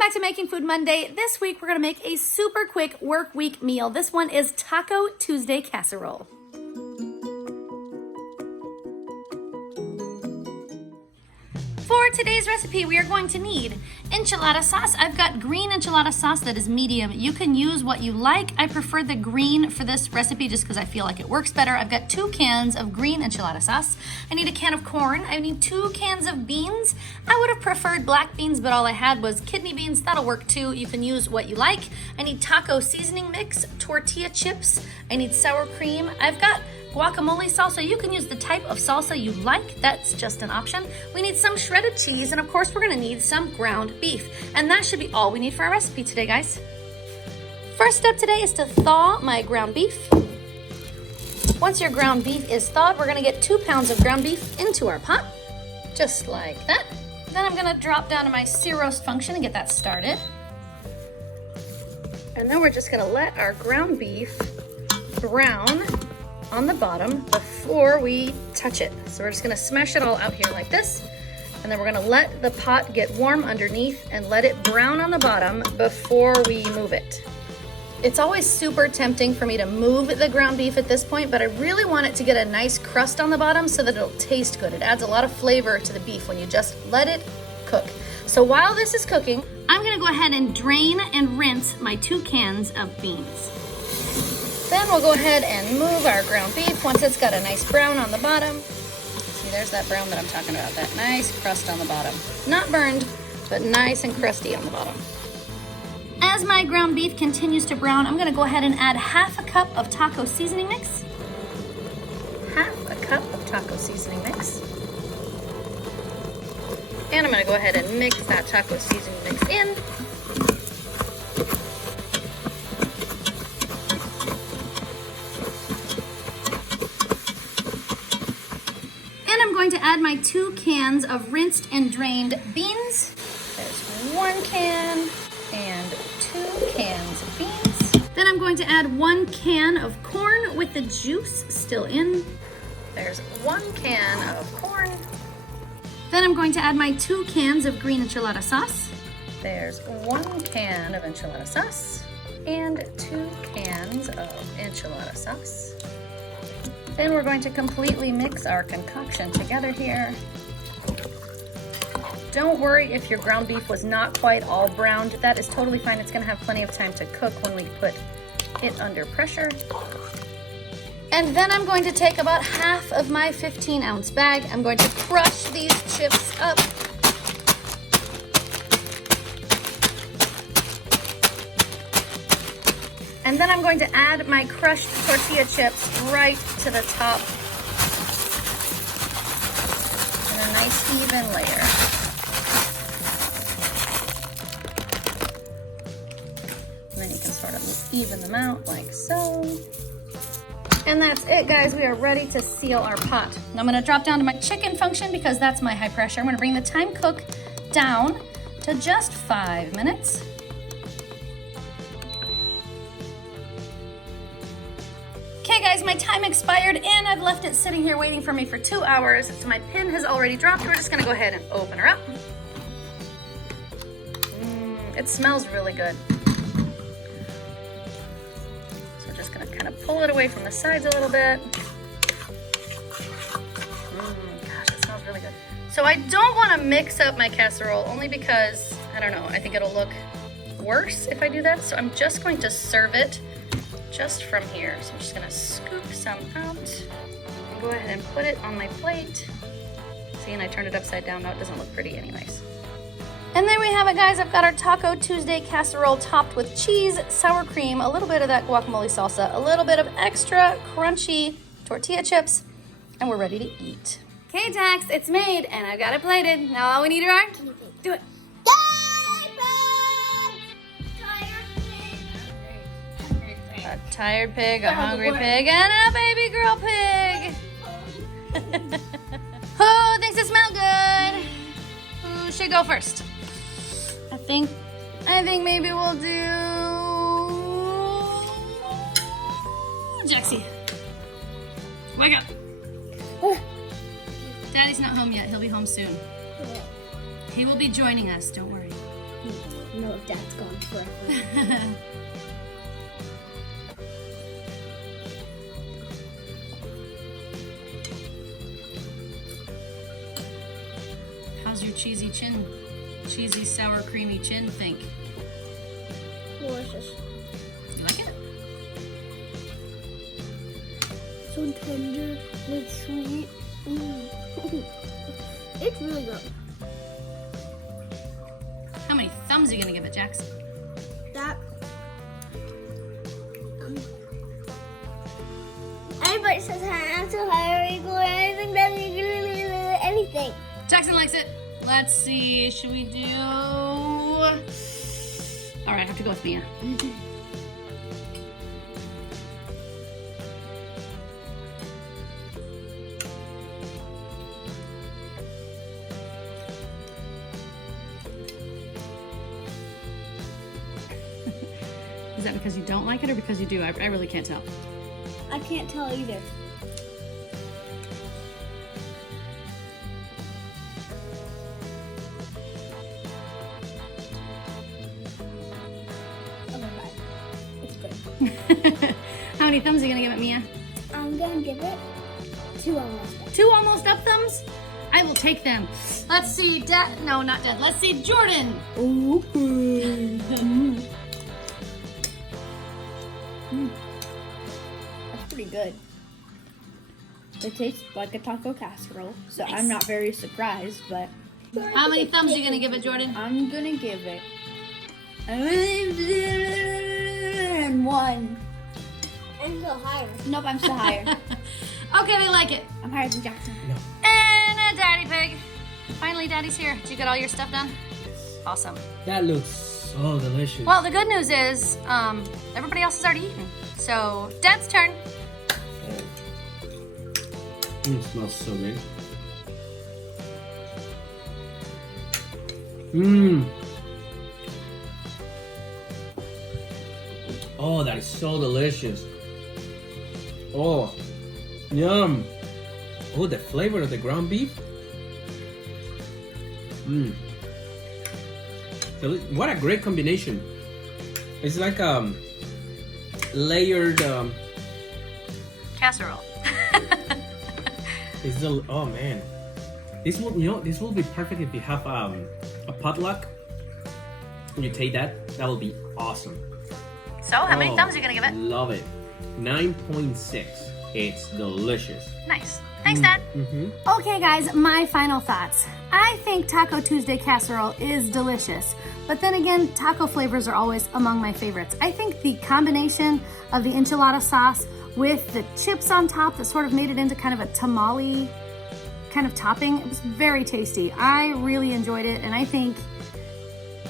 back to Making Food Monday. This week we're gonna make a super quick work week meal. This one is Taco Tuesday Casserole. For today's recipe, we are going to need enchilada sauce. I've got green enchilada sauce that is medium. You can use what you like. I prefer the green for this recipe just because I feel like it works better. I've got 2 cans of green enchilada sauce. I need a can of corn. I need 2 cans of beans. I would have preferred black beans, but all I had was kidney beans. That'll work too. You can use what you like. I need taco seasoning mix, tortilla chips. I need sour cream. I've got guacamole salsa. You can use the type of salsa you like. That's just an option. We need some shredded cheese, and of course we're gonna need some ground beef. And that should be all we need for our recipe today, guys. First step today is to thaw my ground beef. Once your ground beef is thawed, we're gonna get 2 pounds of ground beef into our pot, just like that. Then I'm gonna drop down to my sear roast function and get that started. And then we're just gonna let our ground beef brown on the bottom before we touch it. So we're just gonna smash it all out here like this, and then we're gonna let the pot get warm underneath and let it brown on the bottom before we move it. It's always super tempting for me to move the ground beef at this point, but I really want it to get a nice crust on the bottom so that it'll taste good. It adds a lot of flavor to the beef when you just let it cook. So while this is cooking, I'm gonna go ahead and drain and rinse my 2 cans of beans. Then we'll go ahead and move our ground beef once it's got a nice brown on the bottom. See, there's that brown that I'm talking about, that nice crust on the bottom. Not burned, but nice and crusty on the bottom. As my ground beef continues to brown, I'm gonna go ahead and add 1/2 cup of taco seasoning mix. 1/2 cup of taco seasoning mix. And I'm gonna go ahead and mix that taco seasoning mix in. To add my 2 cans of rinsed and drained beans. There's 1 can and 2 cans of beans. Then I'm going to add 1 can of corn with the juice still in. There's 1 can of corn. Then I'm going to add my 2 cans of green enchilada sauce. There's 1 can of enchilada sauce and 2 cans of enchilada sauce. Then we're going to completely mix our concoction together here. Don't worry if your ground beef was not quite all browned. That is totally fine. It's gonna have plenty of time to cook when we put it under pressure. And then I'm going to take about 1/2 of my 15-ounce bag. I'm going to crush these chips up. And then I'm going to add my crushed tortilla chips right to the top in a nice even layer. And then you can sort of even them out like so. And that's it, guys. We are ready to seal our pot. Now I'm gonna drop down to my chicken function because that's my high pressure. I'm gonna bring the time cook down to just 5 minutes. Okay guys, my time expired and I've left it sitting here waiting for me for 2 hours. So my pin has already dropped. We're just gonna go ahead and open her up. It smells really good. So we're just gonna kind of pull it away from the sides a little bit. Gosh, it smells really good. So I don't wanna mix up my casserole only because, I don't know, I think it'll look worse if I do that. So I'm just going to serve it just from here. So I'm just gonna scoop some out and go ahead and put it on my plate. See, and I turned it upside down. Now it doesn't look pretty anyways. And there we have it, guys. I've got our Taco Tuesday casserole topped with cheese, sour cream, a little bit of that guacamole salsa, a little bit of extra crunchy tortilla chips, and we're ready to eat. Okay, Dax, it's made and I've got it plated. Now all we need are, do it. A tired pig, a hungry pig, and a baby girl pig. Who thinks it smells good? Who should go first? I think maybe we'll do Jaxie. Wake up. Daddy's not home yet. He'll be home soon. He will be joining us. Don't worry. No, Dad's gone forever. How's your cheesy sour creamy chin think? Delicious. You like it? So tender, like sweet. It's really good. How many thumbs are you gonna give it, Jackson? That. Everybody says I'm so hungry or anything that anything. Jackson likes it. Let's see, should we do... All right, I have to go with Mia. Is that because you don't like it or because you do? I really can't tell. I can't tell either. How many thumbs are you gonna give it, Mia? I'm gonna give it 2 almost up. 2 almost up thumbs? I will take them. Let's see, no, not Dad. Let's see, Jordan. Okay. That's pretty good. It tastes like a taco casserole, so Nice. I'm not very surprised, but... How many thumbs are you gonna give it, Jordan? I'm gonna give it... 1. I'm still higher. Nope, I'm still higher. Okay, they like it. I'm higher than Jackson. No. And a Daddy Pig. Finally, Daddy's here. Did you get all your stuff done? Awesome. That looks so delicious. Well, the good news is everybody else has already eaten. So, Dad's turn. It smells so good. Mmm. Oh, that is so delicious. Oh, yum. Oh, the flavor of the ground beef. Mmm. What a great combination. It's like layered Casserole. It's the, oh man, this will be perfect if you have a potluck. You take that will be awesome. So, how many thumbs are you gonna give it? Love it. 9.6. It's delicious. Nice. Thanks, Dad. Okay, guys, my final thoughts. I think Taco Tuesday Casserole is delicious, but then again, taco flavors are always among my favorites. I think the combination of the enchilada sauce with the chips on top that sort of made it into kind of a tamale kind of topping, it was very tasty. I really enjoyed it, and I think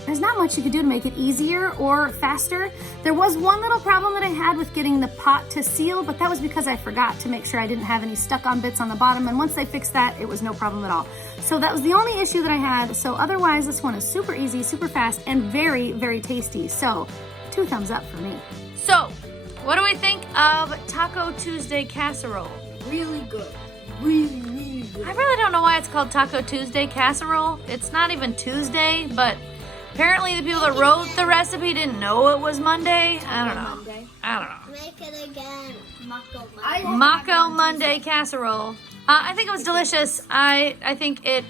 there's not much you could do to make it easier or faster. There was one little problem that I had with getting the pot to seal, but that was because I forgot to make sure I didn't have any stuck on bits on the bottom, and once I fixed that, it was no problem at all. So that was the only issue that I had. So otherwise, this one is super easy, super fast, and very, very tasty. So 2 thumbs up for me. So, what do we think of Taco Tuesday Casserole? Really good. Really, really good. I really don't know why it's called Taco Tuesday Casserole. It's not even Tuesday, but apparently the people that wrote the recipe didn't know it was Monday. I don't know. I don't know. Make it again. Mako Monday Casserole. I think it was delicious. I think it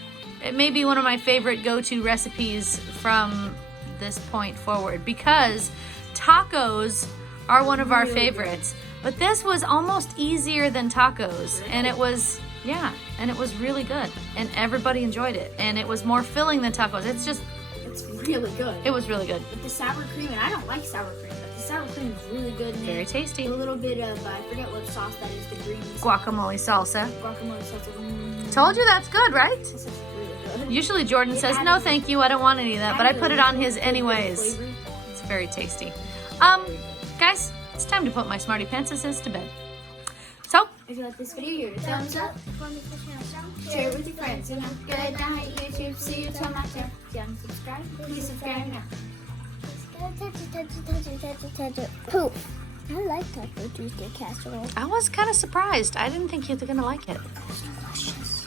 may be one of my favorite go-to recipes from this point forward because tacos are one of our favorites. But this was almost easier than tacos, and it was, yeah, and it was really good, and everybody enjoyed it, and it was more filling than tacos. It's really good. It was really good. With the sour cream, and I don't like sour cream, but the sour cream is really good. And Very tasty. A little bit of, I forget what sauce that is, the green Guacamole salsa. guacamole sauce. Told you that's good, right? This is really good. Usually Jordan says, no thank you, I don't want any of that, but I put it on his anyways. It's very tasty. Guys, it's time to put my Smartypants to bed. So, If you like this video, give it a thumbs up. Share it with your friends. And have a good night, YouTube. See you tomorrow. If you haven't subscribed, please subscribe now. Poop. I like Taco Tuesday Casserole. I was kind of surprised. I didn't think you were going to like it. It's delicious.